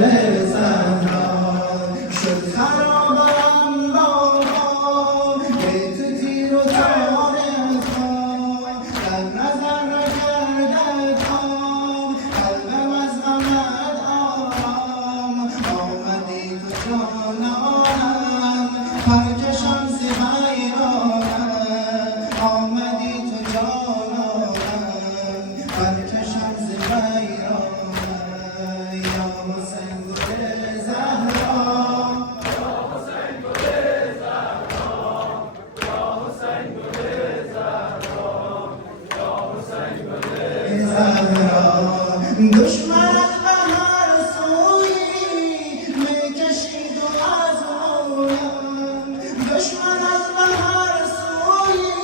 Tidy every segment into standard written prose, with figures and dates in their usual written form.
گل زهرا شد خرابم با به تو تیر و تار خواب در نظر کرده خواب قلبم از غمت آرام آمدی تو جانانم پرکشم ز حیرانم آمدی تو جانانم پرکشم ز حیرانم یا حسین گل زهرا یا حسین گل زهرا یا حسین گل زهرا یا حسین گل زهرا دشمن به هر سویی میکشید و از رویم دشمن به هر سویی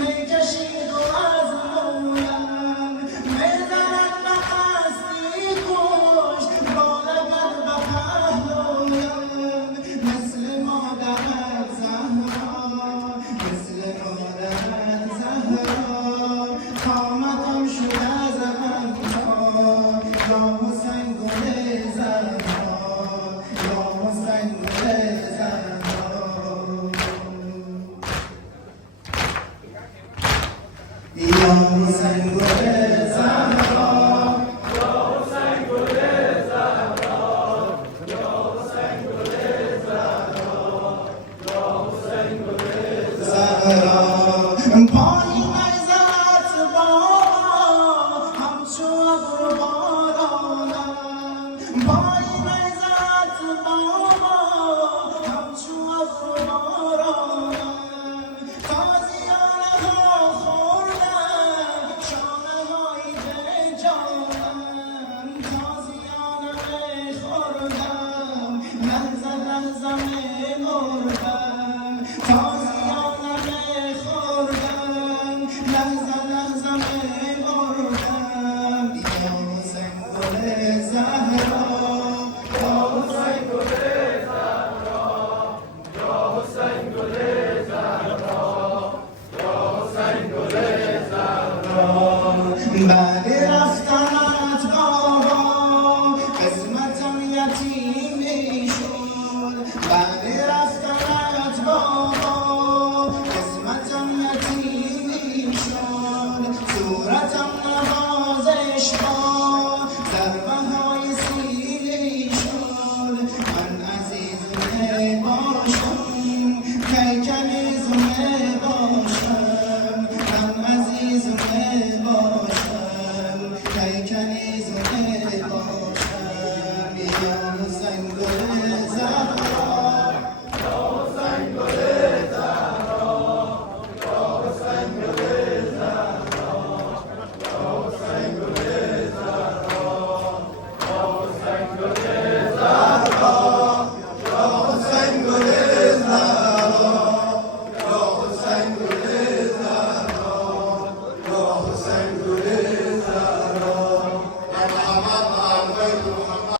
میکشید و از رویم میزند به قصدی کشت با لگد به پهلویم مثل مادرت زهرا مثل مادرت زهرا قامتم شد از غمها یا حسین گل زهرا یا حسین گل زهرا یا حسین گل زهرا یا حسین گل زهرا یا حسین گل زهرا یا حسین گل زهرا پای میزد بابا همچو ابر بارانم پای میزد بابا همچو ابر بارانم تازیانه خوردم شانه هایی به جانم تازیانه خوردم لحظه لحظه مردم تازیانه خوردم لحظه لحظه مردم یا حسین گل زهرا یا حسین گل زهرا یا حسین گل زهرا یا حسین گل زهرا